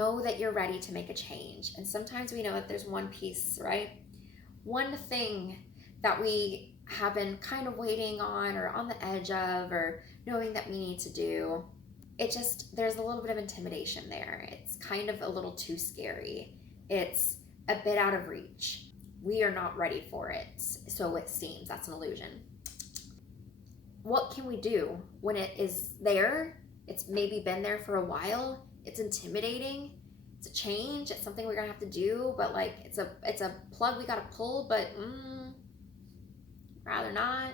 know that you're ready to make a change. And sometimes we know that there's one piece, right? One thing that we have been kind of waiting on or on the edge of or knowing that we need to do. There's a little bit of intimidation there. It's kind of a little too scary. It's a bit out of reach. We are not ready for it. So it seems that's an illusion. What can we do when it is there? It's maybe been there for a while. It's intimidating. It's a change. It's something we're gonna have to do, but like it's a plug we gotta pull, but rather not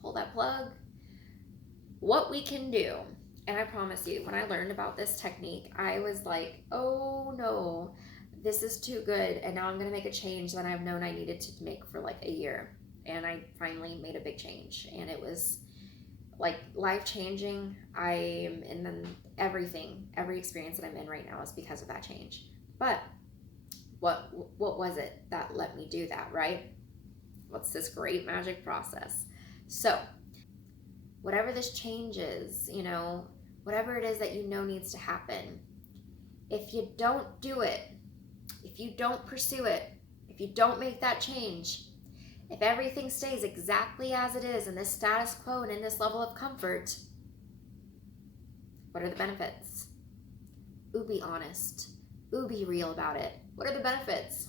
pull that plug. What we can do, and I promise you, when I learned about this technique, I was like, oh no, this is too good, and now I'm gonna make a change that I've known I needed to make for like a year. And I finally made a big change, and it was like life-changing. And then every experience that I'm in right now is because of that change. But what was it that let me do that, right? What's this great magic process? So whatever this change is, whatever it is that needs to happen, if you don't do it, if you don't pursue it, if you don't make that change, if everything stays exactly as it is in this status quo and in this level of comfort, what are the benefits? Ooh, be honest. Ooh, be real about it. What are the benefits?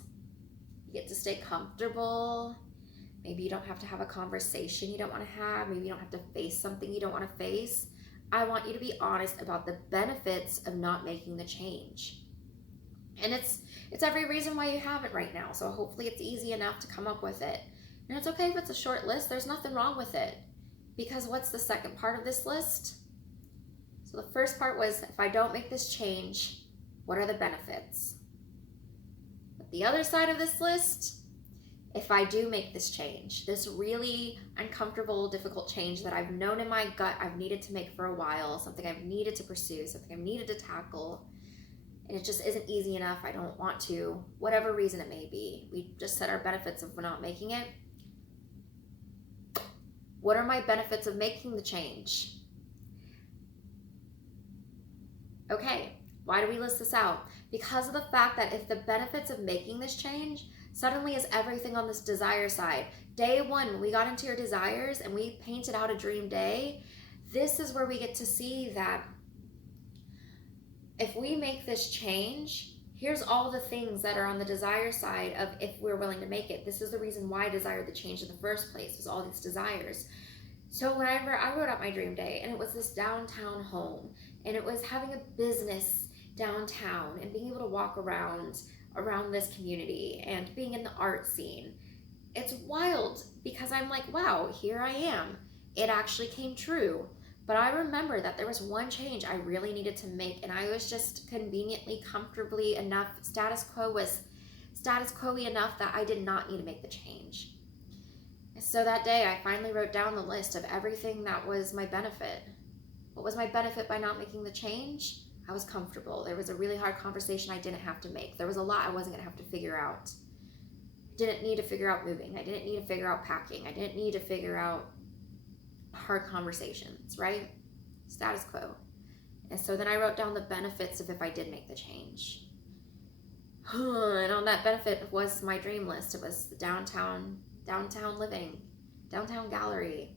You get to stay comfortable. Maybe you don't have to have a conversation you don't want to have. Maybe you don't have to face something you don't want to face. I want you to be honest about the benefits of not making the change. And it's every reason why you haven't right now. So hopefully it's easy enough to come up with it. And it's okay if it's a short list. There's nothing wrong with it. Because what's the second part of this list? So the first part was, if I don't make this change, what are the benefits? But the other side of this list, if I do make this change, this really uncomfortable, difficult change that I've known in my gut I've needed to make for a while, something I've needed to pursue, something I've needed to tackle, and it just isn't easy enough, I don't want to, whatever reason it may be. We just said our benefits of not making it. What are my benefits of making the change? Okay, why do we list this out? Because of the fact that if the benefits of making this change suddenly is everything on this desire side. Day one, when we got into your desires and we painted out a dream day, this is where we get to see that if we make this change, here's all the things that are on the desire side of if we're willing to make it. This is the reason why I desired the change in the first place, was all these desires. So whenever I wrote out my dream day, and it was this downtown home, and it was having a business downtown and being able to walk around this community and being in the art scene. It's wild because I'm like, wow, here I am. It actually came true. But I remember that there was one change I really needed to make, and I was just conveniently, comfortably enough, status quo-y enough that I did not need to make the change. So that day I finally wrote down the list of everything that was my benefit. What was my benefit by not making the change? I was comfortable. There was a really hard conversation I didn't have to make. There was a lot I wasn't gonna have to figure out. I didn't need to figure out moving. I didn't need to figure out packing. I didn't need to figure out hard conversations, right? Status quo. And so then I wrote down the benefits of if I did make the change. And on that benefit was my dream list. It was the downtown living, downtown gallery,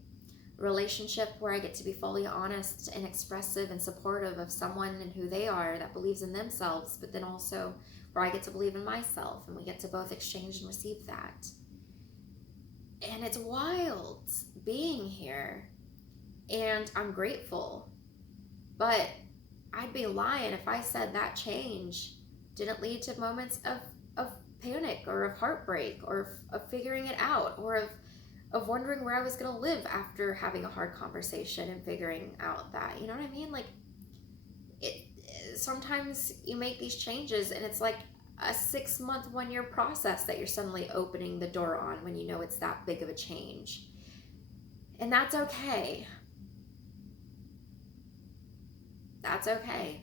a relationship where I get to be fully honest and expressive and supportive of someone and who they are that believes in themselves, but then also where I get to believe in myself, and we get to both exchange and receive that. And it's wild being here, and I'm grateful, but I'd be lying if I said that change didn't lead to moments of panic or of heartbreak or of figuring it out, or of wondering where I was going to live after having a hard conversation and figuring out that, you know what I mean? Like, sometimes you make these changes and it's like a 6-month, 1-year process that you're suddenly opening the door on when you know it's that big of a change. And that's okay. That's okay.